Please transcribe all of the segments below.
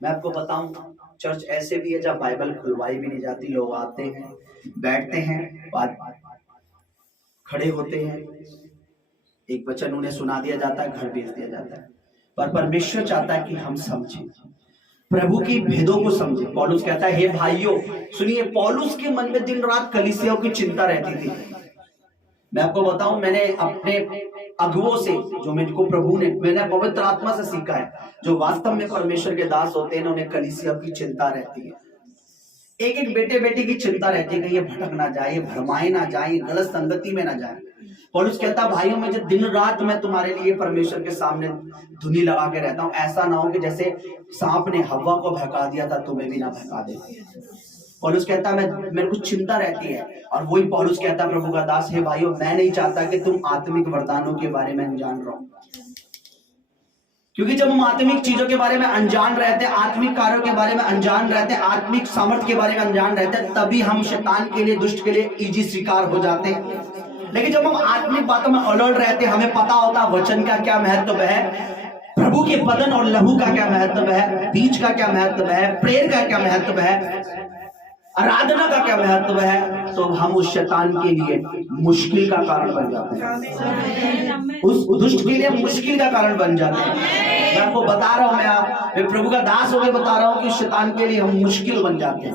मैं आपको बताऊं, चर्च ऐसे भी है जब बाइबल खुलवाई भी नहीं जाती, लोग आते हैं, बैठते हैं, बात खड़े होते हैं, एक वचन उन्हें सुना दिया जाता है, घर भेज दिया जाता है। पर परमेश्वर चाहता है कि हम समझें, प्रभु की भेदों को समझे। पौलुस कहता है, हे भाइयों सुनिए, पौलुस के मन में दिन रात कलीसियाओं की चिंता रहती थी। मैं आपको बताऊं, मैंने अपने अगुओं से, जो मुझको प्रभु ने, मैंने पवित्र आत्मा से सीखा है, जो वास्तव में परमेश्वर के दास होते हैं, उन्हें कलीसिया की चिंता रहती है। एक एक बेटे बेटी की चिंता रहती है कि ये भटक ना जाए, ये भरमाए ना जाए, गलत संगति में ना जाए। पौलुस कहता, भाइयों में जो दिन रात मैं तुम्हारे लिए परमेश्वर के सामने धुनी लगा के रहता हूं, ऐसा ना हो कि जैसे सांप ने हवा को भगा दिया था, तुम्हें भी ना भगा दे। पौलुस कहता, मेरे को चिंता रहती है। और वही पौलुस कहता, प्रभु का दास, हे भाइयों, मैं नहीं चाहता कि तुम आत्मिक वरदानों के बारे में अनजान रहो, क्योंकि जब हम आत्मिक चीजों के बारे में अनजान रहते हैं, आत्मिक कार्यों के बारे में अनजान रहते हैं, आत्मिक सामर्थ्य के बारे में अनजान रहते हैं, तभी हम शैतान के लिए, दुष्ट के लिए इजी शिकार हो जाते हैं। लेकिन जब हम आत्मिक बातों में अलर्ट रहते हैं, हमें पता होता है वचन का क्या महत्व है, प्रभु के बदन और लहू का क्या महत्व है, बीज का क्या महत्व है, प्रेयर का क्या महत्व है, आराधना का क्या महत्व है, तो हम उस शैतान के लिए मुश्किल का कारण बन जाते हैं, उस दुष्ट के लिए मुश्किल का कारण बन जाते हैं। मैं आपको बता रहा हूं, मैं प्रभु का दास होकर बता रहा हूं कि शैतान के लिए हम मुश्किल बन जाते हैं।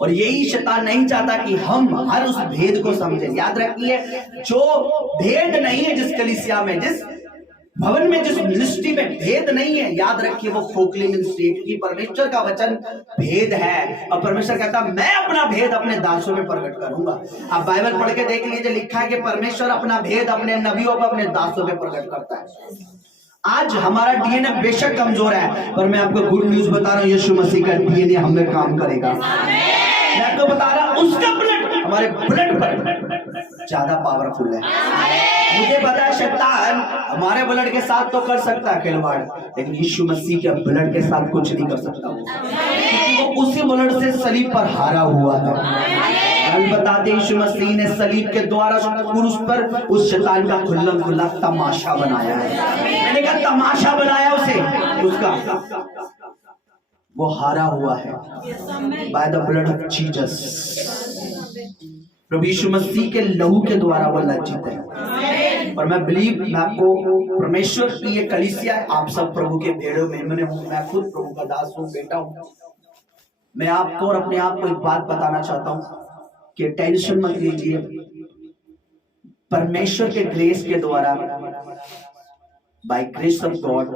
और यही शैतान नहीं चाहता कि हम हर उस भेद को समझें। याद रखिए, जो भेद नहीं है जिस कलीसिया में, जिस भवन में, जिस मिनिस्ट्री में भेद नहीं है, याद रखिए वो खोखली मिनिस्ट्री है, क्योंकि परमेश्वर का वचन भेद है। और परमेश्वर कहता है, मैं अपना भेद अपने दासों में प्रकट करूंगा। आप बाइबल पढ़ के देख लीजिए, लिखा है कि परमेश्वर अपना भेद अपने नबियों को, अपने दासों में प्रकट करता है। आज हमारा डीएनए बेशक कमजोर है, पर मैं आपको गुड न्यूज बता रहा हूं, यीशु मसीह का डीएनए हमें काम करेगा। मैं आपको बता रहा हूं, उसका ब्लड हमारे ब्लड पर ज्यादा पावरफुल है। मुझे पता है शैतान हमारे ब्लड के साथ तो कर सकता है खिलवाड़, लेकिन यीशु मसीह के ब्लड के साथ कुछ नहीं कर सकता, क्योंकि वो उसी ब्लड से सलीब पर हारा हुआ था। हम बताते, यीशु मसीह ने सलीब के द्वारा क्रूस पर उस शैतान का खुल्लम खुल्ला तमाशा बनाया है। मैंने कहा तमाशा बनाया उसे, उसका वो हारा हुआ है by the blood of Jesus. प्रभु यीशु मसीह के लहू के द्वारा वो लज्जित है। और मैं मैं आपको, परमेश्वर की ये कलीसिया है, आप सब प्रभु के भेड़ों में हूं, मैं खुद प्रभु का दास हूं, बेटा हूं। मैं आपको और अपने आप को एक बात बताना चाहता हूं कि टेंशन मत लीजिए, परमेश्वर के ग्रेस के द्वारा, by grace of God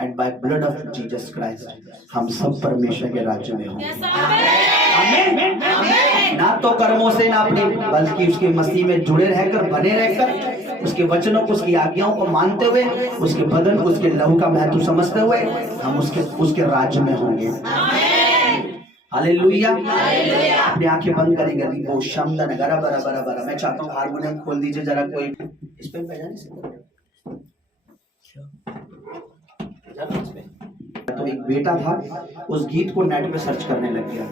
and by blood of Jesus Christ, हम सब परमेश्वर के राज्य में होंगे। आमीन। ना तो कर्मों से, ना अपने, बल्कि उसके मसीह में जुड़े रहकर, बने रहकर, उसके वचनों को, उसकी आज्ञाओं को मानते हुए, उसके बदन, उसके लहू का महत्व समझते हुए हम उसके राज्य में होंगे। हालेलुया। अपनी आंखें बंद करेंगे। वो शमदन गरा बरा बरा बरा। मैं चाहता हूँ हारमोनियम खोल दीजिए जरा, कोई इस पे बजाने से। तो एक बेटा था, उस गीत को नेट पे सर्च करने लग गया।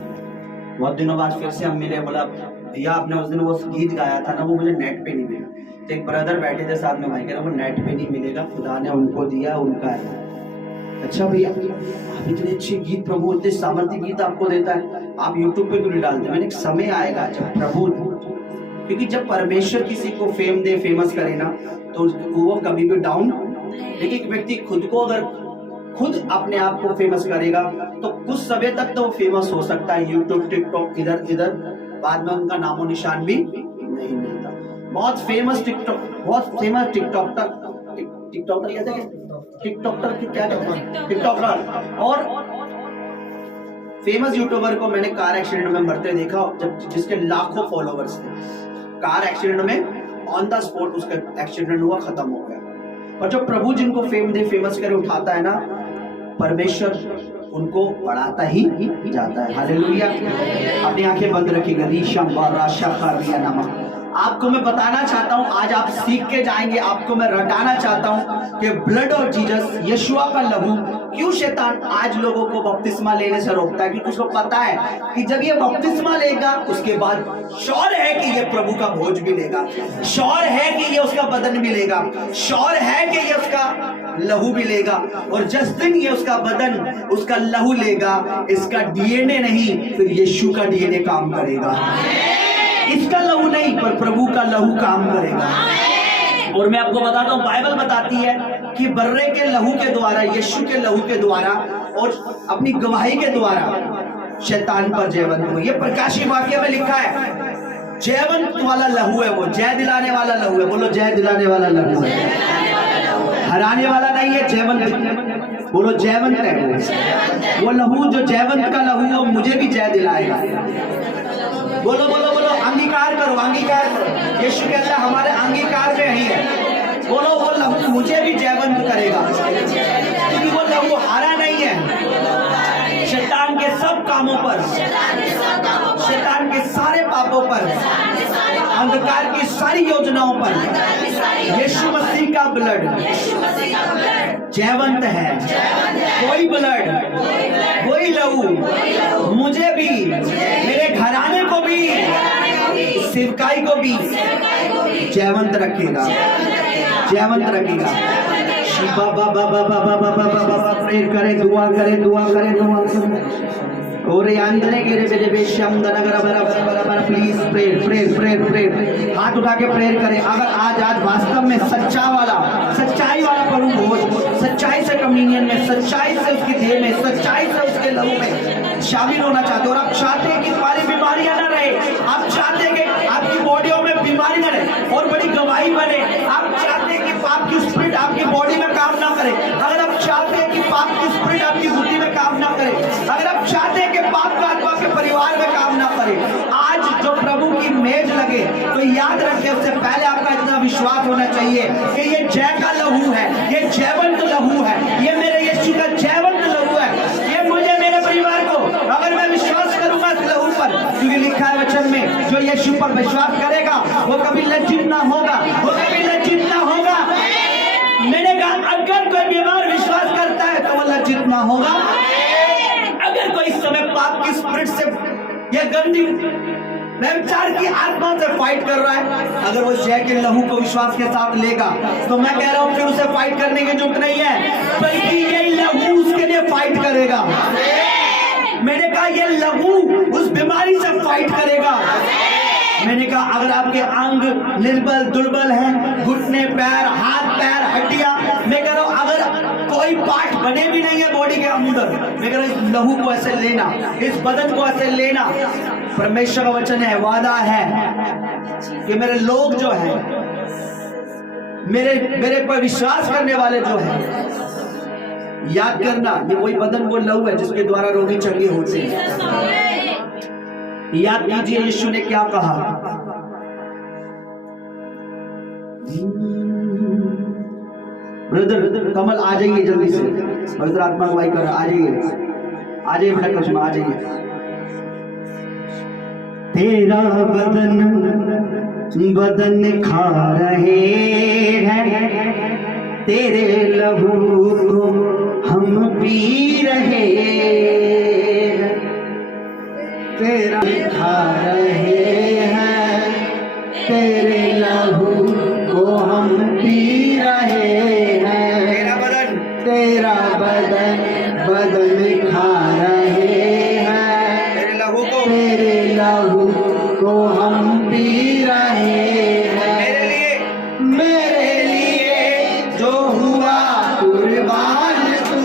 बहुत दिनों बाद फिर से हम मिले, बोला भैया आपने उस दिन वो गीत गाया था ना, वो मुझे नेट पे नहीं मिला। तो एक ब्रदर बैठे थे साथ में, भाई कह रहा वो नेट पे नहीं मिलेगा, खुदा ने उनको दिया, उनका है। अच्छा भैया, आप इतने अच्छे गीत, प्रभु इतने सामर्थ्य गीत आपको देता है, आप यूट्यूब पे क्यों नहीं डालते? मैंने एक समय आएगा जब प्रभु, क्योंकि जब परमेश्वर किसी को फेम दे, फेमस करे ना, तो वो कभी भी डाउन। लेकिन एक व्यक्ति खुद को, अगर खुद अपने आप को फेमस करेगा तो कुछ समय तक तो वो फेमस हो सकता है, यूट्यूब, टिकटॉक, इधर इधर, बाद में उनका नामो निशान भी नहीं मिलता। बहुत फेमस टिकटॉकर याद है, टिकटॉकर की क्या कहते हैं, टिकटॉकर और फेमस यूट्यूबर को मैंने कार एक्सीडेंट में मरते देखा, जब जिसके लाखों फॉलोवर्स थे। कार एक्सीडेंट में ऑन द स्पॉट उसका एक्सीडेंट हुआ, खत्म हो गया। और जब प्रभु जिनको फेम दे, फेमस करे, उठाता है ना, परमेश्वर उनको बढ़ाता ही जाता है। हालेलुया। अपनी आंखें बंद रखिएगा। आपको मैं बताना चाहता हूं, आज आप सीख के जाएंगे, आपको मैं रटाना चाहता हूं कि ब्लड ऑफ जीसस, यशुआ का लहू, क्यों शैतान आज लोगों को बपतिस्मा लेने से रोकता है। क्योंकि उसको पता है कि जब ये बपतिस्मा लेगा उसके बाद श्योर है कि ये प्रभु का भोज भी लेगा, श्योर है कि ये उसका बदन भी लेगा, श्योर है कि ये उसका लहू भी लेगा। और जिस दिन ये उसका बदन, उसका लहू लेगा, इसका डीएनए नहीं, फिर यीशु का डीएनए काम करेगा। इसका लहू नहीं, पर प्रभु का लहू काम करेगा। और मैं आपको बताता हूं, बाइबल बताती है कि बर्रे के लहू के द्वारा, यीशु के लहू के द्वारा और अपनी गवाही के द्वारा शैतान पर जयवंत हुए। ये प्रकाशी वाक्य में लिखा है, जयवंत वाला लहू है वो, जय दिलाने वाला लहू है। बोलो जय दिलाने वाला लहू है, हराने वाला नहीं है, जयवंत। बोलो जयवंत है वो लहू, जो जयवंत का लहू वो मुझे भी जय दिलाएगा। बोलो बोलो बोलो, अंगीकार करो, अंगीकार करो। यीशु कहता है हमारे अंगीकार में ही है। बोलो वो लहू मुझे भी जयवंत करेगा, क्योंकि वो लहू हारा नहीं है। शैतान के सब कामों पर, शैतान के सारे पापों पर, अंधकार की सारी योजनाओं पर यीशु मसीह का ब्लड जयवंत है। कोई ब्लड, कोई लहू मुझे भी, मेरे घराने को भी, सेवकाई को भी जयवंत रखेगा, जयवंत रखेगा। बाबा बाबा बाबा बाबा बाबा प्रेयर करें, दुआ करें, दुआ करें, दुआ करें। और अंदर गिरे बेले बेशम दनगर बराबर बराबर, please prayer prayer prayer prayer, हाथ उठा के प्रेयर करें। अगर आज वास्तव में सच्चाई वाला प्रभु भोज, सच्चाई से कम्युनियन में, सच्चाई से उसकी देह में, सच्चाई से उसके लहू में शामिल होना चाहते हो, और आप चाहते हैं कि तुम्हारी बीमारियां ना रहे, आप चाहते हैं कि आपकी बॉडियों में बीमारी ना रहे और बड़ी गवाही बने, आप चाहते हैं कि पाप की स्पिरिट आपकी बॉडी में काम ना करे, अगर आप चाहते हैं कि पाप की स्पिरिट आपकी बुद्धि में काम ना करे, अगर आप चाहते हैं कि पाप का आत्मा के परिवार में काम ना करे, आज जो प्रभु की मेज लगे तो याद रखें, उससे पहले आपका इतना विश्वास होना चाहिए कि ये जय का लहू है, ये जयवंत लहू है, ये मेरे यीशु का जयवंत लहू है, ये मुझे, मेरे परिवार को, अगर मैं विश्वास करूंगा इस लहू पर, क्योंकि लिखा है वचन में, जो यीशु पर विश्वास करेगा वो कभी लज्जित ना होगा, वो कभी लज्जित ना होगा। मैंने कहा अगर कोई बीमार विश्वास करता है तो वो लज्जित ना होगा। अगर कोई इस समय पाप की स्पिरिट से या गंदी व्यभिचार की आत्मा से फाइट कर रहा है, अगर वो जय के लहू को विश्वास के साथ लेगा, तो मैं कह रहा हूं फिर उसे फाइट करने की जरूरत नहीं है, बल्कि ये लहू उसके लिए फाइट करेगा। मैंने कहा ये लहू उस बीमारी से फाइट करेगा। मैंने कहा अगर आपके अंग निर्बल दुर्बल हैं, घुटने पैर, हाथ पैर, हड्डियां, मैं कह रहा हूं अगर कोई पार्ट बने भी नहीं है बॉडी के अंदर, मैं कह रहा हूं इस लहू को ऐसे लेना, इस बदन को ऐसे लेना। परमेश्वर का वचन है, वादा है कि मेरे लोग जो है, मेरे पर विश्वास करने वाले जो है, याद करना ये वही बदन, वो लहू है जिसके द्वारा रोगी चंगे होते हैं। याद कीजिए यीशु ने क्या कहा, ब्रदर कमल आ जाइए जल्दी से, पवित्र आत्मा अगुवाई कर, आ जाइए बेटा कृष्ण, आ जाइए। तेरा बदन खा रहे हैं, तेरे लहू को हम पी रहे हैं, तेरा खा रहे हैं, तेरे लहू को हम पी रहे हैं, तेरा बदन खा रहे हैं, तेरे लहू को हम पी रहे हैं, मेरे लिए जो हुआ कुर्बान तू,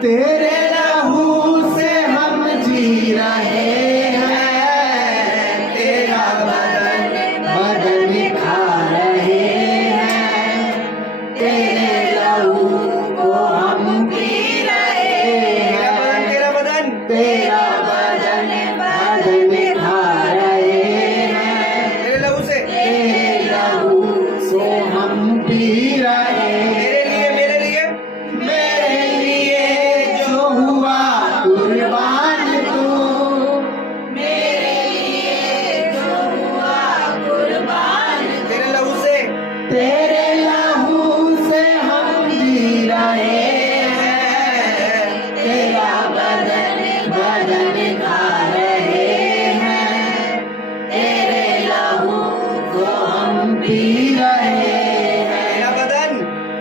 तेरे लहू से हम जी रहे हैं, तेरा बदन खा रहे हैं, तेरे लहू को हम पी रहे हैं, तेरा बदन खा रहे हैं, तेरे लहू से हम पी रहे हैं, मेरे लिए जो हुआ तेरे लहू से हम जी रहे हैं, तेरा बदन बदन खा रहे हैं, तेरे लहू को हम पी रहे हैं,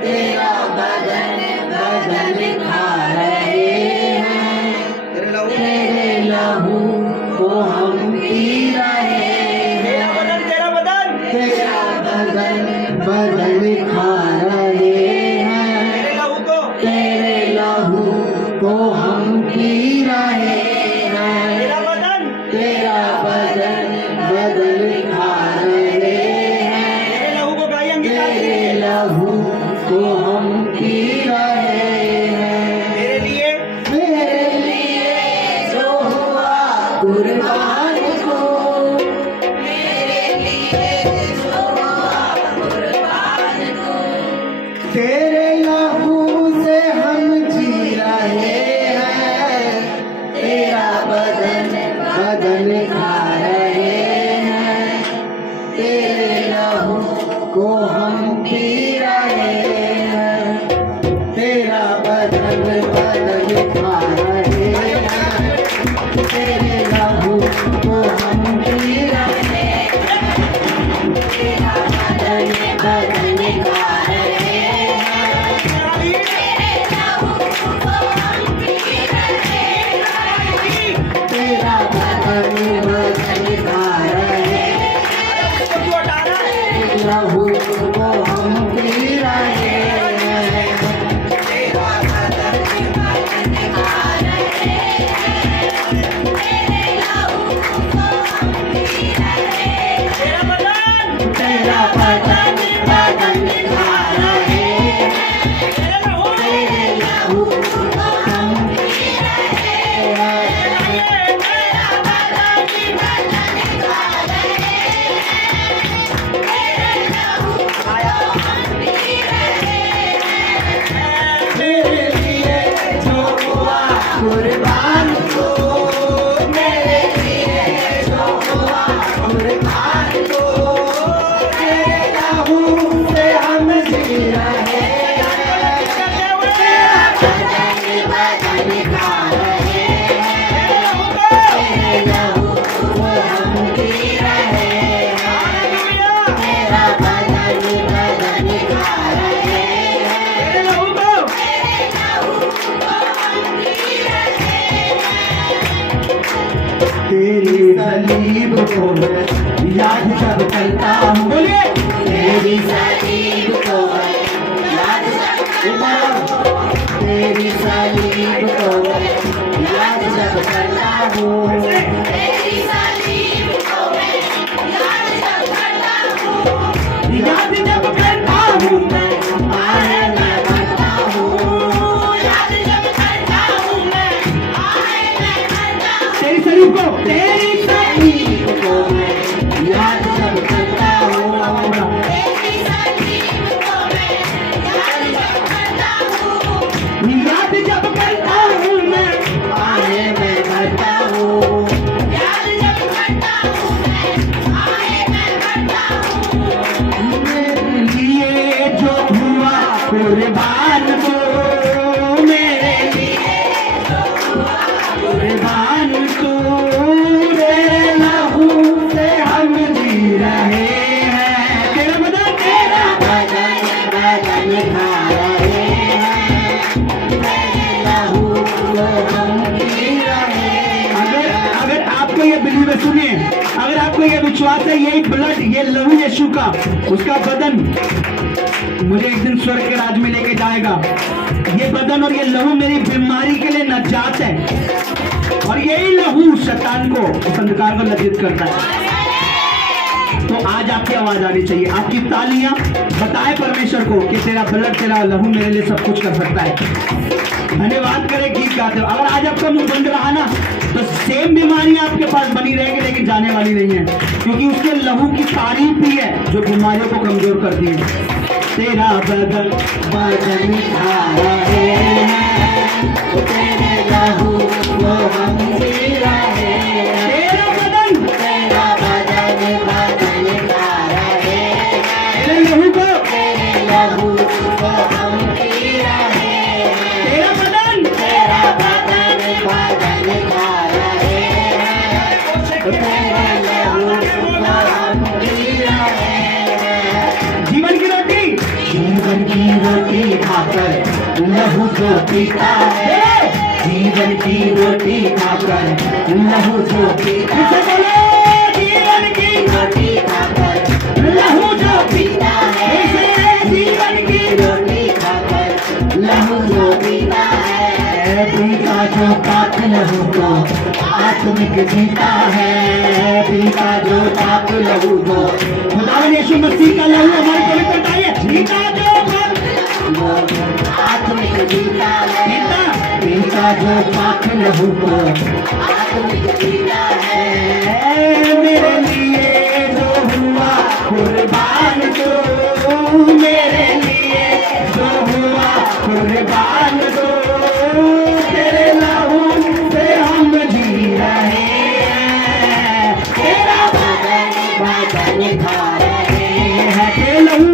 तेरा बदन बदन खा रहे हैं, तेरे लहू को हम पी रहे हैं, तेरा बदन बदन खा रहे हैं, तेरे लहू को हम पी रहे हैं, तेरा बदन बदन खा रहे हैं, तेरे लहू को हम पी रहे हैं, मेरे लिए जो हुआ कुर्बान को, तेरे लहू से हम जी रहे हैं, तेरा बदन बदन खा रहे हैं, तेरे लहू को हम पी रहे हैं, तेरा बदन बदन खा रहे हैं, तेरे लहू को हम पी रहे हैं, तेरा बदन बदन खा रहे हैं, तेरा बदन बदन खा रहे हैं, लहू को हम पी रहे हैं, तेरा बदन बदन खा रहे हैं, तेरे लहू को हम पी रहे हैं, तेरा बदन बदन खा रहे हैं, तेरे लहू को हम पी रहे हैं, तेरा बदन बदन खा रहे हैं, तेरे लहू को हम पी रहे हैं, मेरे लिए जो हुआ कुर्बान को, मेरे लिए जो हुआ कुर्बान को, तेरे लहू से हम जी रहे हैं, तेरा बदन बदन खा रहे हैं, तेरे लहू को हम पी रहे हैं, तेरा बदन बदन खा रहे हैं, तेरे लहू को हम पी रहे हैं, तेरी सलीब को मैं याद जब करता हूँ, बोलिए तेरी सलीब को मैं याद जब करता हूँ, तेरी सलीब को मैं याद जब करता हूँ, तेरी सलीब को मैं याद जब करता हूँ, याद जब करता हूँ मैं आहे मैं करता हूँ, याद जब करता हूँ मैं आहे मैं करता हूँ, तेरी सलीब को मैं याद जब करता हूँ, तेरी सलीब को मैं याद जब करता हूँ, याद जब करता हूँ मैं आहे मैं करता हूँ, याद जब करता हूँ मैं आहे मैं करता हूँ, मेरे लिए जो हुआ कुर्बान को, मेरे लिए जो हुआ कुर्बान को, तेरे लहू से हम जी रहे हैं, तेरा बदन बदन खा रहे हैं, तेरे लहू को हम पी रहे हैं, अगर आपको ये बिलीव है, सुनिए, अगर आपको ये विश्वास है, ये ब्लड, ये लहू यीशु का, उसका बदन मुझे एक दिन स्वर्ग के राज में लेके जाएगा, ये बदन और ये लहू मेरी बीमारी के लिए नजात है, और यही लहू शैतान को, उस अंधकार को लज्जित करता है। तो आज आपकी आवाज आनी चाहिए, आपकी तालियां बताए परमेश्वर को कि तेरा ब्लड, तेरा लहू मेरे लिए सब कुछ कर सकता है। धन्यवाद करें गीत गाते हो। अगर आज आपका मुंह बंद रहा ना, तो सेम बीमारी आपके पास बनी रहेगी, लेकिन जाने वाली नहीं है, क्योंकि उसके लहू की तारीफ ही है जो बीमारियों को कमजोर करती है। तेरा बदन बदन खा रहे हैं, तेरे लहू को हम पी रहे हैं, तेरा बदन बदन खा रहे हैं, तेरे लहू को लहू को हम पी रहे हैं, तेरा बदन बदन खा रहे हैं, तेरे लहू को हम पी रहे हैं। जीवन की रोटी खाकर लहू जो पीता है, जीवन की रोटी खाकर लहू जो पीता है, जीवन की रोटी खाकर लहू जो पीता है, जीवन की रोटी खाकर लहू जो पीता है, पीता जो पाक लहू को आत्मिक जीता है, पीता जो पाक लहू को खुदा यीशु मसीह का लहू हमारे को लेकर आइए, पीता जो आत्मिक जीता है, पीता जो पाक लहू को आत्मिक जीता है, मेरे लिए जो हुआ कुर्बान तो, मेरे लिए जो हुआ कुर्बान तो, तेरे लहू से हम जी रहे हैं, तेरा बदन खा रहे हैं, तेरे लहू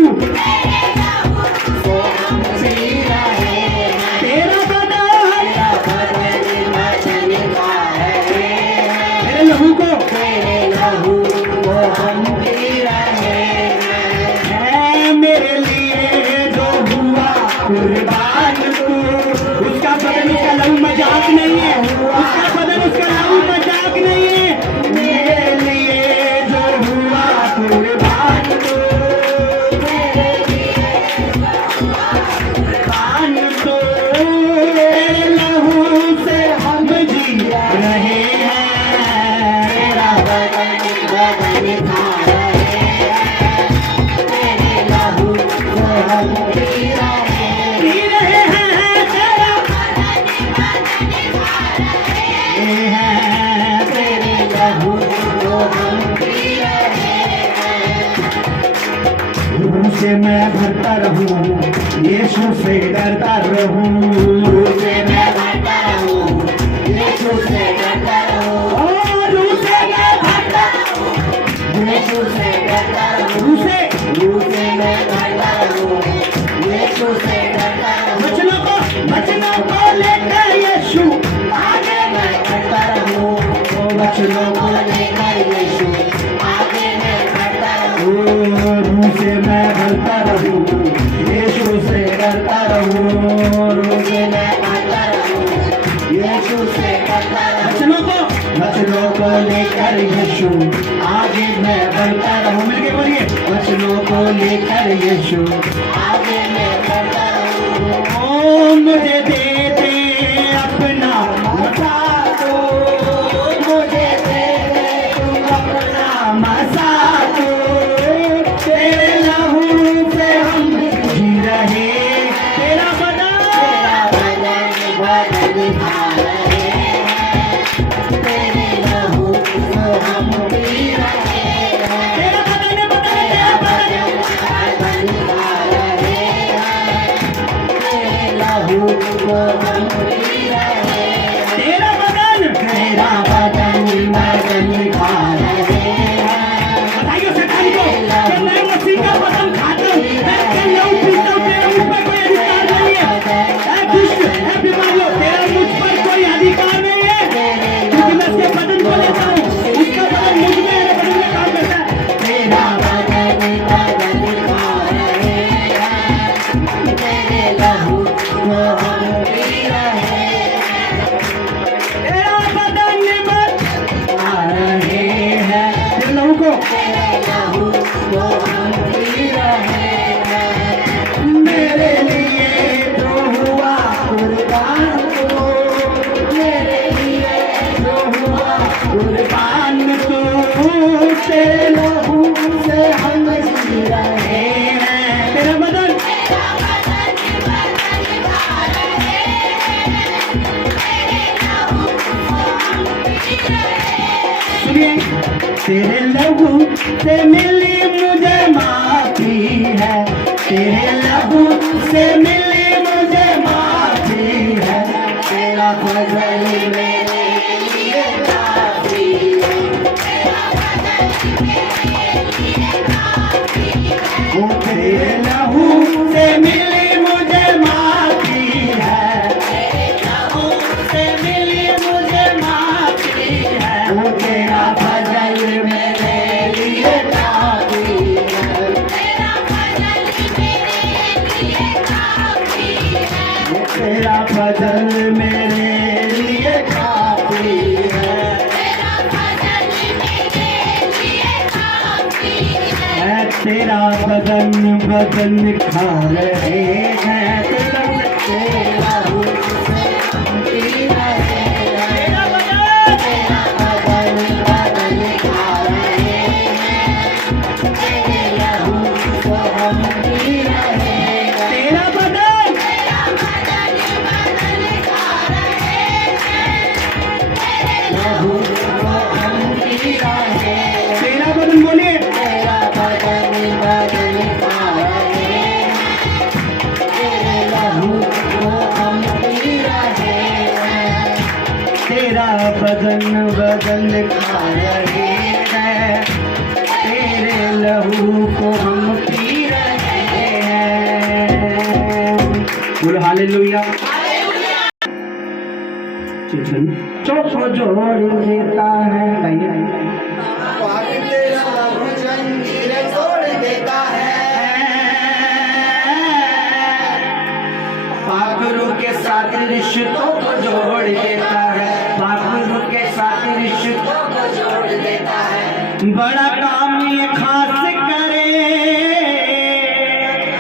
कुर्बान तू, उसका बदन उसका लहू मजाक नहीं है, उसका बदन उसका लहू मजाक नहीं है, मेरे लिए जो हुआ कुर्बान तू, मेरे लिए कुर्बान तू, तेरे लहू से हम जी रहे हैं, तेरा बदन खा रहे हैं, तेरे लहू को हम पी रहे हैं, से मैं भरता रहूं, यीशु से डरता रहूं, से मैं भरता रहूं, यीशु से डरता रहूं, से मैं भरता रहूं, यीशु से डरता रहूं, से मैं भरता रहूं, यीशु से डरता रहूं, वचनों को लेकर यीशु आगे मैं बढ़ता रहूं, वचनों को लेकर यीशु आगे मैं बढ़ता रहूं, से मैं भरता रहूं, यीशु से डरता रहूं, से मैं भरता रहूं, यीशु से डरता रहूं, वचनों को लेकर यीशु आगे मैं बढ़ता रहूं, मिलके बोलिए, वचनों को लेकर यीशु आगे मैं बढ़ता रहूं, मुझे दे दे अपना मसा दो, मुझे दे दे अपना मसा दो, तेरे लहू से हम जी रहे, तेरा बदन खा रहे हैं, तेरे लहू को हम पी रहे हैं, तेरा बदन खा रहे हैं, तेरे लहू को हम पी रहे हैं, तेरा बदन खा रहे हैं, बताइए शैतान को कि मैं मसीह का बदन खाता हूं, मैं लहू पीता हूं, तेरा मुझ पर कोई अधिकार नहीं है, ऐ दुष्ट, ऐ बीमारियों, तेरा मुझ पर कोई अधिकार नहीं है, क्योंकि मैं उसके बदन को लेता हूं, उसका बदन मुझ में मेरे बदन में काम करता है, तेरा बदन खा रहे हैं, तेरे लहू को हम पी रहे हैं, तेरा बदन खा रहे हैं, तेरे लहू को हम पी रहे हैं, मेरे लिए जो हुआ कुर्बान तो, मेरे लिए जो हुआ कुर्बान तो, तेरे लहू से हम जी रहे हैं, तेरा बदन खा रहे हैं, तेरे लहू को हम पी रहे हैं, सुनिए, तेरे लहू से मिली मुझे माफी है, तेरे लहू से मिली मुझे माफी है, तेरा फजल मेरे लिए काफी है, तेरा फजल मेरे लिए काफी है, तेरे लहू लहू से मिली मुझे माफी है, तेरे लहू से मिली मुझे माफी है, वो तेरा फजल मेरे लिए काफी है, तेरा फजल मेरे लिए काफी है, तेरा फजल मेरे लिए काफी है, तेरा फजल मेरे लिए काफी है, तेरा बदन बदन खा रहे हैं तिलक तेरा रूप से हम पी रहे हैं, तेरा बदन बदन खा रहे हैं, तेरे लहू को हम पी रहे हैं, तेरा बदन बदन खा रहे हैं, तेरे लहू को हम पी रहे हैं, तेरा बदन बोलिए, तेरा बदन बदन खा रहे हैं, तेरे लहू को हम पी रहे हैं, तेरा बदन बदन खा रहे हैं, तेरे लहू को हम पी रहे हैं। बोलो हालेलुया। चौक जोड़ देता है, गाइए। पाक तेरा लहू जंजीरें तोड़ देता है, पाक रूह के साथ रिश्तों को जोड़ देता है, पाक रूह के साथ रिश्तों को जोड़ देता है, बड़ा काम ये खास करे,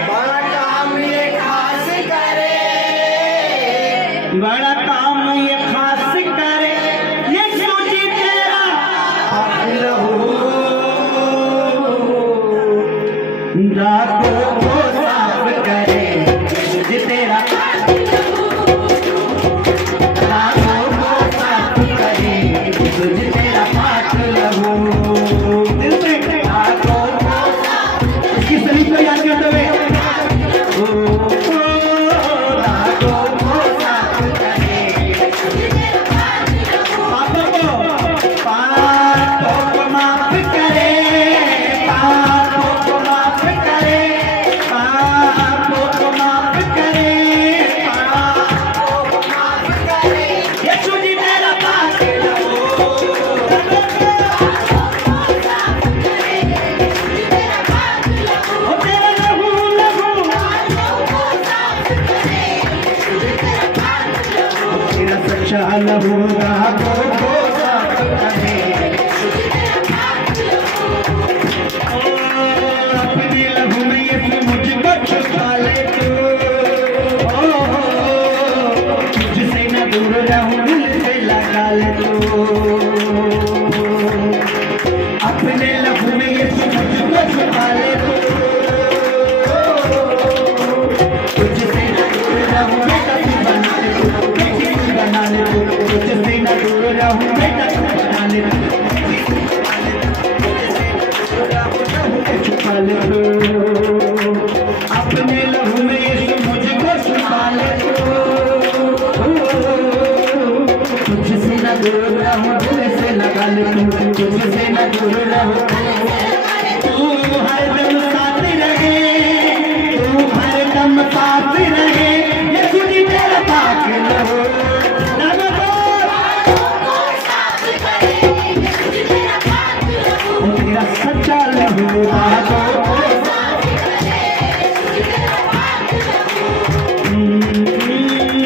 बड़ा काम ये खास करे, बड़ा काम ये खास करे, ये सूझी तेरा पाक लहू दागों को साफ करे, सूझी तेरा दागों को साफ करे, सूझी तेरा पाक लहू, दिल से दागों को इसकी सलीब को याद करते हुए ओ, दागों को साफ करे, पापों को माफ करे, पापों को माफ करे, पापों को माफ करे, पापों को माफ करे, यीशु जी मेरा पाक लहू, ओ तेरा लहू लहू, तेरा सच्चा लहू दागों को साफ करे, ओ अपने लहू में यीशु मुझको छुपा ले तू, ओ तुझसे न दूर रहूं, दिल से लगा ले तू, अपने लहू में यीशु मुझको छुपा ले तू, तुझसे न दूर रहूं, बेटा तू बना ले तू, बेटी तू बना ले तू, तुझसे न दूर रहूं, बेटा तू बना ले तू, छुपा ले तू, अपने लहू में यीशु मुझको छुपा ले तू, तुझसे न दूर रहूं, दिल से लगा ले तू, तुझसे न दूर रहूं, तू हरदम साथ रहे, तू हरदम साथ रहे, यीशु जी तेरा पाक लहू, नाम बोल, ओ तेरा सच्चा लहू दागों को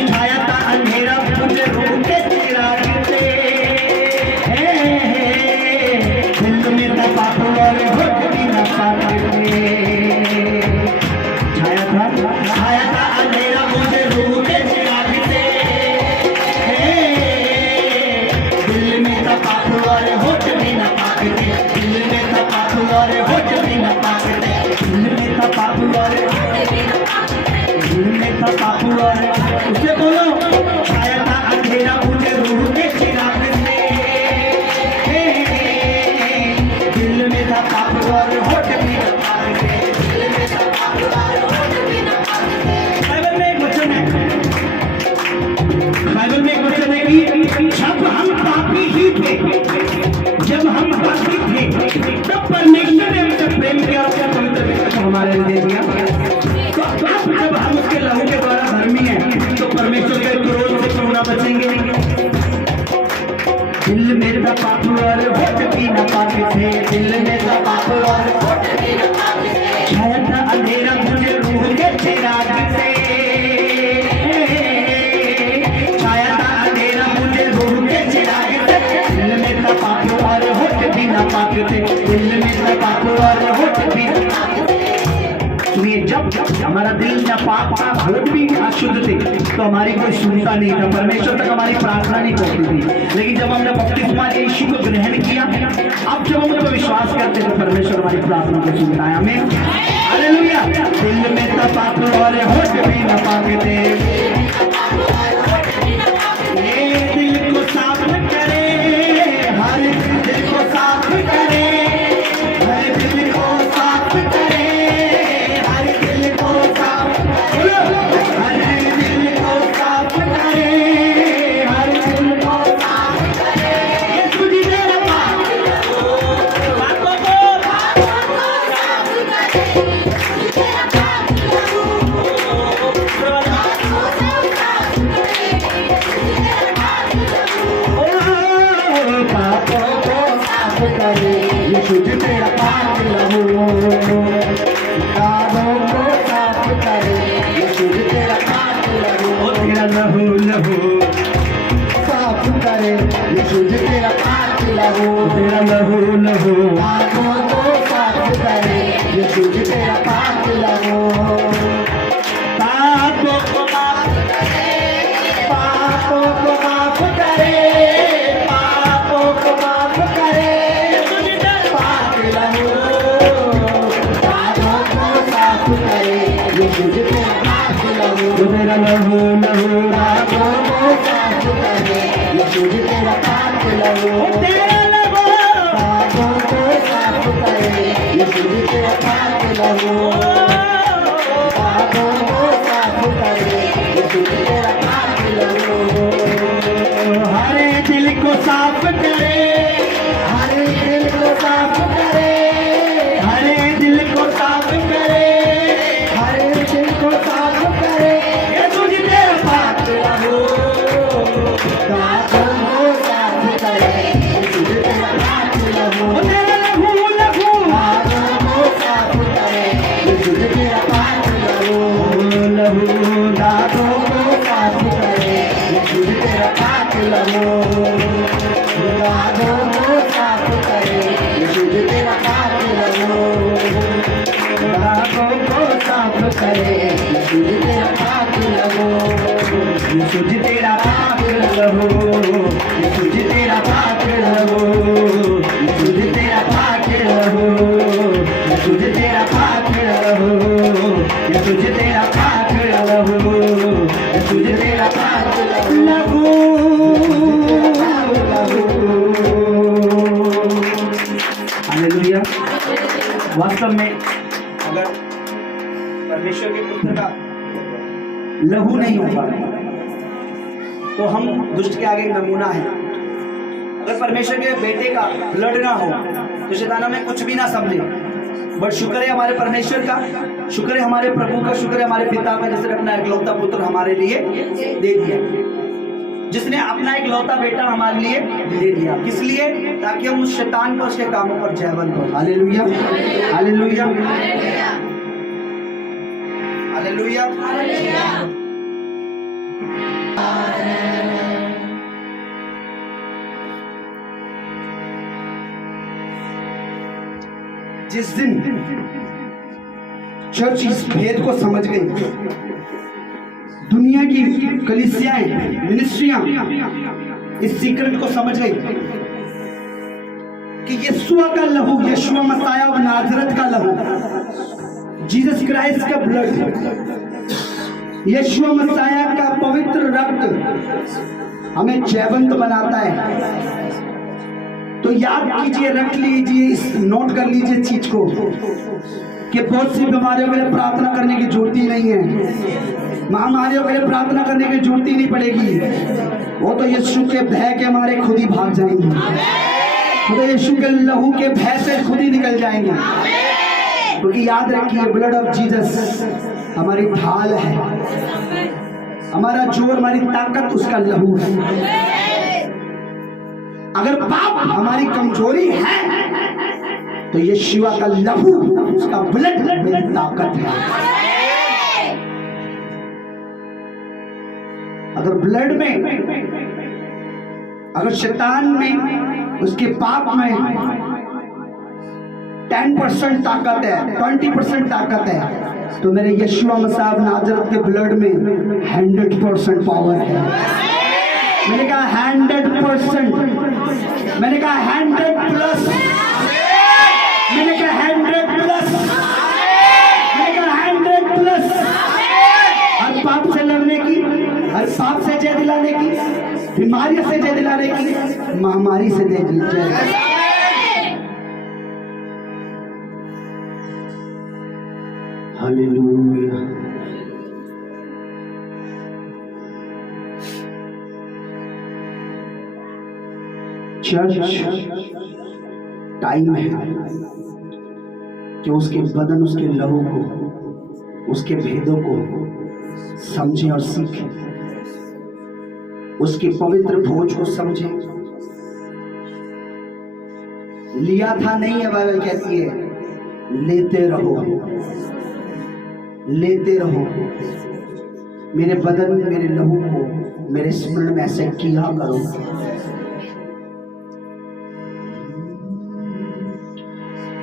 छाया था अंधेरा मुझे रूह के चिराग से, दिल में था पाप और होठ भी न पाते थे, छाया था अंधेरा मुझे रूह के चिराग से, दिल में था पाप और होठ भी न पाते थे, दिल में था पाप और होठ भी न पाते थे, दिल में था पाप और दिल में था पाप और उसे बोलो, छाया था अंधेरा मुझे रूह के चिराग से, दिल में था पाप और होठ भी न पाते थे, दिल में था पाप और होठ भी न पाते थे। बाइबल में एक वचन है, बाइबल में एक वचन है कि जब हम पापी ही थे, जब हम पापी थे, तब परमेश्वर ने हमसे प्रेम किया और अपना पवित्र बेटा को हमारे लिए दिया। बचेंगे। दिल में था पाप और होठ भी न पाक थे, दिल में था पाप और होठ भी न पाक थे। छाया था अंधेरा मुझे रूह के चिराग से, छाया था अंधेरा मुझे रूह के चिराग से। दिल में था पाप और होठ भी न पाक थे, दिल में था पाप और होठ भी न पाक थे। सुनिए, जब हमारा दिल न पाप था, होठ भी अशुद्ध थे, तो हमारी कोई सुनता नहीं था, परमेश्वर तक हमारी प्रार्थना नहीं पहुंचती थी। लेकिन जब हमने बपतिस्मा लिए यीशु को ग्रहण किया, अब जब हम उस पर विश्वास करते हैं तो परमेश्वर हमारी प्रार्थना को सुनता है। हमें हालेलुया। दिल में था पाप और होठ भी न पाक थे, ये दिल को साफ करे, हर दिल को साफ करे, हर दिल को साफ करे, हर दिल को साफ करे, हर दिल को साफ करे, हर दिल को साफ करे। ये तुझी तेरा पाप पापों को साफ करे, तुझी तेरा पाप पापों को साफ करे, यीशु जी तेरा पाप लहू, पापों को साफ करे, यीशु जी तेरा पाप लहू, तेरा लहू लहू साफ करे, यीशु जी तेरा पाप लहू, तेरा लहू लहू पापों को साफ करे, यीशु जी तेरा पाप लहू। पापों को माफ करे, पापों को माफ करे, पापों को माफ करे, पाप लहू, पापों को साफ करे, यीशु जी तेरा पाप लहू, तेरा लहू लहू पापों को साफ करे, यीशु जी तेरा पाप लहू, तेरा लहू पापों को साफ करे, यीशु जी तेरा पाप लहू, पापों को साफ करे, यीशु जी तेरा पाप लहू। हर दिल को साफ करे, हर दिल को साफ करे, हर दिल को साफ करे, हर दिल को साफ करे, ये तुझे तेरा पाप लहू, पापों को साफ करे, ये तुझे तेरा पाप लहू, तेरा लहू लहू पापों को साफ करे, ये तुझे तेरा पाप लहू, लहू दांतों को साफ करे, ये तुझे तेरा पाप लहू, दांतों को साफ करे, ये तुझे तेरा पाप लहू, दांतों को साफ करे, ये तुझे तेरा पाप लहू, ये तुझे तेरा पाप लहू, ये तुझे तेरा पाप लहू, ये तुझे तेरा पाप लहू, ये तुझे तेरा पाप लहू, ये तुझे तेरा पाप लहू, ये तुझे तेरा पाप लहू, हालेलुया। वास्तव में अगर परमेश्वर के पुत्र का लहू नहीं होगा तो हम दुष्ट के आगे एक नमूना है। अगर परमेश्वर के बेटे का ब्लड ना हो तो शैतान हमें कुछ भी ना समझे। बट शुक्र है हमारे परमेश्वर का, शुक्र है हमारे प्रभु का, शुक्र है हमारे पिता का, जिसने अपना इकलौता पुत्र हमारे लिए दे दिया, जिसने अपना इकलौता बेटा हमारे लिए दे दिया। किस लिए? ताकि हम उस शैतान को उसके कामों पर जयवंत हो। Hallelujah, hallelujah, hallelujah. जिस दिन चर्च इस भेद को समझ गई, दुनिया की कलीसियाएं, मिनिस्ट्रियां इस सीक्रेट को समझ गई कि यीशुआ का लहू, यीशुआ मसाया और नाजरत का लहू, जीसस क्राइस्ट का ब्लड, यीशुआ मसाया का पवित्र रक्त हमें जयवंत बनाता है। तो याद कीजिए, रख लीजिए, इस नोट कर लीजिए चीज को कि बहुत सी बीमारियों के लिए प्रार्थना करने की जरूरत ही नहीं है, महामारियों के लिए प्रार्थना करने की जरूरत ही नहीं पड़ेगी। वो तो यीशु के भय के हमारे खुद ही भाग जाएंगे, वो तो यीशु के लहू के भय से खुद ही निकल जाएंगे। क्योंकि याद रखिए, ब्लड ऑफ जीसस हमारी ढाल है, हमारा जोर, हमारी ताकत उसका लहू है। अगर पाप हमारी कमजोरी है तो ये शिवा का लहू, उसका ब्लड मेरी ताकत है। अगर ब्लड में, अगर शैतान में, उसके पाप में 10% ताकत है, 20% ताकत है, तो मेरे यीशु मसीह नाजरत के ब्लड में 100% पावर है। मैंने कहा 100%, मैंने कहा 100+, मैंने कहा 100+, मैंने कहा 100+। हर पाप से लड़ने की, हर पाप से जय दिलाने की, बीमारी से जय दिलाने की, महामारी से जय दिलाने। हालेलुया। चर्च टाइम है कि उसके बदन, उसके लहू को, उसके भेदों को समझे और सीखे, उसके पवित्र भोज को समझे। लिया था नहीं है, बाइबल कहती है लेते रहो, लेते रहो। मेरे बदन, मेरे लहू को मेरे स्मरण में ऐसे किया करो।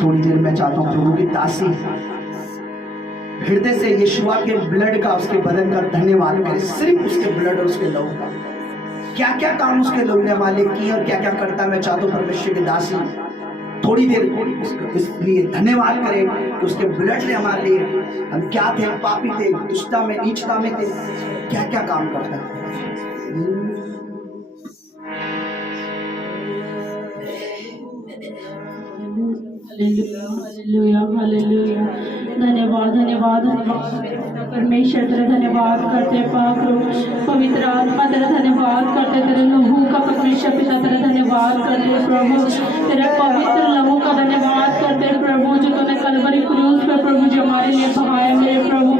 थोड़ी देर मैं चाहता हूं प्रभु की दासी हृदय से यीशुआ के ब्लड का, उसके बदन का धन्यवाद करें। सिर्फ उसके ब्लड और उसके लहू का, क्या क्या काम उसके लहू ने हमारे लिए किए और क्या क्या करता है। मैं चाहता हूं परमेश्वर की दासी थोड़ी देर इसलिए धन्यवाद करें कि उसके ब्लड ने हमारे लिए, हम क्या थे, हम पापी थे, दुष्टता में, नीचता में थे, क्या क्या काम करता है। Hallelujah, hallelujah. धन्यवाद, धन्यवाद, धन्यवाद परमेश्वर, तेरा धन्यवाद करते पाक पवित्र आत्मा, तेरा धन्यवाद करते, तेरे लहू का परमेश्वर पिता तेरा धन्यवाद करते प्रभु, तेरे पवित्र लहू का धन्यवाद करते प्रभु, जो तूने कलवरी क्रूस पर प्रभु जो हमारे लिए बहाया मेरे प्रभु,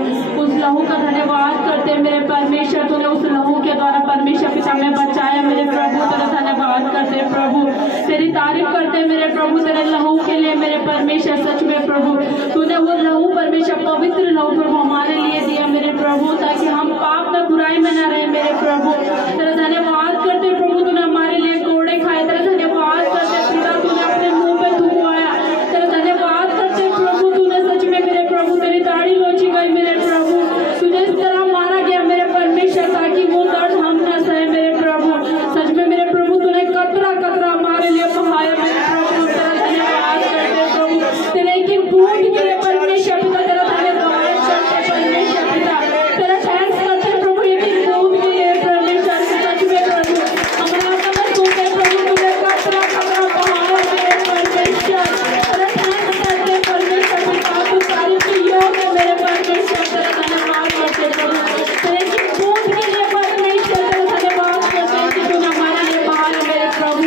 उस लहू का धन्यवाद करते मेरे परमेश्वर। तूने उस लहू के द्वारा परमेश्वर पिता में बचाया मेरे प्रभु, तेरा धन्यवाद करते प्रभु, तेरी तारीफ करते मेरे प्रभु, तेरे लहू के लिए मेरे परमेश्वर। सच में प्रभु तूने वो लहू परमेश्वर, पवित्र लहू प्रभु हमारे लिए दिया मेरे प्रभु, ताकि हम पाप में, बुराई में न रहे मेरे प्रभु। तेरा धन्यवाद करते प्रभु, तूने हमारे लिए कोड़े खाए, तेरा धन्यवाद करते पिता, तूने अपने मुंह पे थूकवाया, तेरा धन्यवाद करते प्रभु। तूने सच में मेरे प्रभु, तेरी दाढ़ी लोची गई मेरे प्रभु, तुझे इस तरह मारा गया मेरे परमेश्वर, ताकि वो दर्द हम न सहे मेरे प्रभु। सच में मेरे प्रभु तूने कतरा कतरा हमारे लिए बहाया मेरे प्रभु, तेरा धन्यवाद करते प्रभु। तेरे एक बूंद के लिए परमेश्वर पिता तेरा धन्यवाद करते परमेश्वर पिता, तेरा थैंक्स करते प्रभु, एक बूंद के लिए परमेश्वर। सच में प्रभु हमारा समझ सुनते प्रभु, तूने कतरा कतरा बहाया मेरे परमेश्वर, तेरा थैंक्स करते परमेश्वर पिता। तू तारीफ के योग्य है मेरे परमेश्वर, तेरा धन्यवाद करते प्रभु, तेरे एक बूंद के लिए परमेश्वर, तेरा धन्यवाद करते कि तूने हमारे लिए बहाया मेरे प्रभु।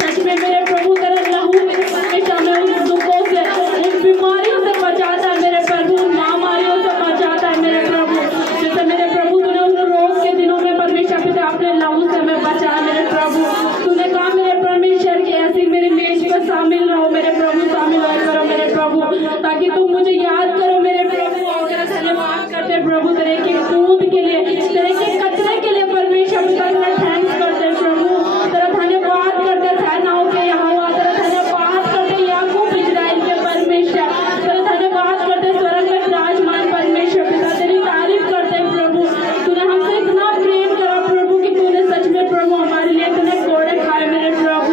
सच में मेरे प्रभु तेरा लहू मेरे परमेश्वर में उन दुखों से, उन बीमारियों से बचाता है मेरे प्रभु, उन महामारियों से बचाता है मेरे प्रभु। जैसे मेरे प्रभु तूने उन रोग के दिनों में परमेश्वर पिता अपने लहू से हमें बचाया मेरे प्रभु। तूने कहा मेरे परमेश्वर की ऐसी मेरी मेज में शामिल रहो मेरे प्रभु, शामिल हो करो मेरे प्रभु, ताकि तुम मुझे याद करो मेरे प्रभु। और तेरा धन्यवाद करते प्रभु, तेरे के दूध के लिए, तेरे के कचरे के लिए परमेश्वर पिता तेरा थैंक्स करते प्रभु, तेरा धन्यवाद करते सेनाओं के यहोवा, तेरा धन्यवाद करते याकूब इस्राएल के परमेश्वर, तेरा धन्यवाद करते स्वर्ग में विराजमान परमेश्वर पिता, तेरी तारीफ करते प्रभु। तूने हमसे इतना प्रेम करा प्रभु कि तूने सच में प्रभु हमारे लिए तूने कोड़े खाए मेरे प्रभु।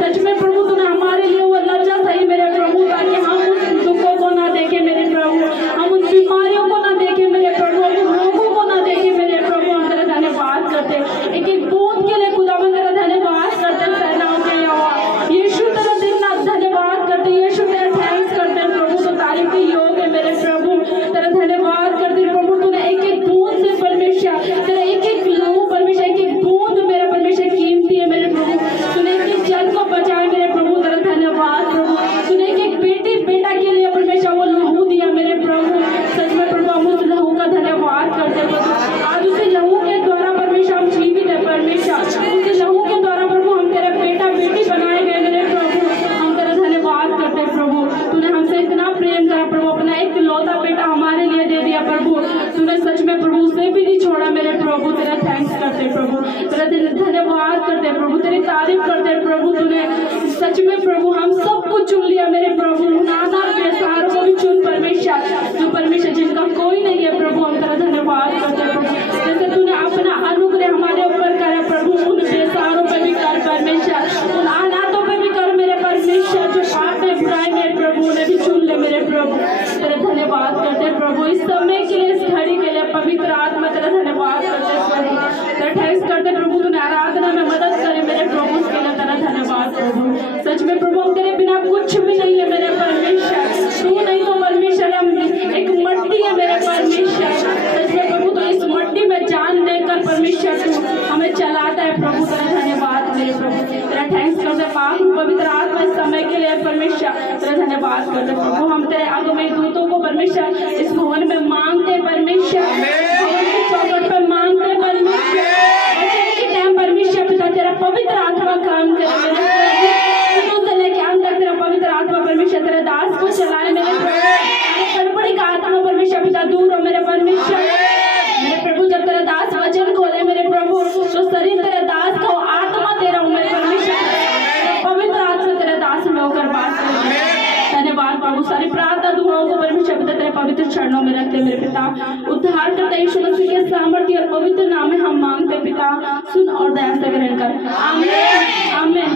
सच में प्रभु तूने हमारे लिए वो लज्जा सही मेरे प्रभु, ताकि हम उस दुखों को ना देखें मेरे प्रभु, हम उस बीमारियों को ना देखें मेरे प्रभु, हम उन रोगों को तूने सच में प्रभु उसे भी नहीं छोड़ा मेरे प्रभु। तेरा थैंक्स करते प्रभु, तेरा धन्यवाद करते प्रभु, तेरी तारीफ करते प्रभु। तूने सच में प्रभु हम सबको चुन लिया मेरे प्रभु, नाना बेसहारों को भी चुन परमेश्वर, जो परमेश्वर जिनका कोई नहीं है प्रभु। हम तेरा धन्यवाद करते प्रभु, जैसे तूने अपना अनुग्रह हमारे ऊपर करा प्रभु, उन बेसहारों पर भी कर परमेश्वर, उन अनाथों पर भी कर मेरे परमेश्वर, जो पाप में बुराई में प्रभु उन्हें भी चुन ले मेरे प्रभु। तेरा धन्यवाद करते प्रभु, इस समय के लिए, इस घड़ी के लिए पवित्र आत्मा तेरा धन्यवाद करते प्रभु, तेरा थैंक्स करते प्रभु। तूने आराधना में मदद करे मेरे प्रभु, उसके लिए तेरा धन्यवाद प्रभु। सच में प्रभु हम तेरे बिना कुछ भी नहीं है मेरे परमेश्वर, तू नहीं तो परमेश्वर हम एक मट्टी है मेरे परमेश्वर। सच में प्रभु तो इस मट्टी में जान देकर परमेश्वर तू हमें चलाता है प्रभु, तेरा धन्यवाद मेरे प्रभु, तेरा थैंक्स करते पाक पवित्र आत्मा इस समय के लिए परमेश्वर तेरा धन्यवाद करते प्रभु। हम तेरे आगमय दूतों को परमेश्वर इस भवन में मांगते परमेश्वर, भवन की चौखट पर मांगते परमेश्वर, के टाइम परमेश्वर पिता तेरा पवित्र आत्मा काम करे शुरू से लेके अंत तक, तेरा पवित्र आत्मा परमेश्वर तेरे दास को चलाए मेरे गड़बड़ी का आत्मा परमेश्वर पिता दूर हो मेरे परमेश्वर। मेरे प्रभु जब तेरा दास वचन खोले मेरे प्रभु, तो शरीर तेरे दास को आत्मा तेरा हो मेरे परमेश्वर, पवित्र आत्मा तेरे दास में होकर बात करे। धन्यवाद प्रभु, सारी प्रार्थना दुआओं को परमेश्वर पिता तेरे पवित्र चरणों में रखते मेरे पिता। उद्धार करते यीशु मसीह के सामर्थ्य और पवित्र नाम में हम मांगते पिता, सुन और दया से ग्रहण कर, आमीन आमीन।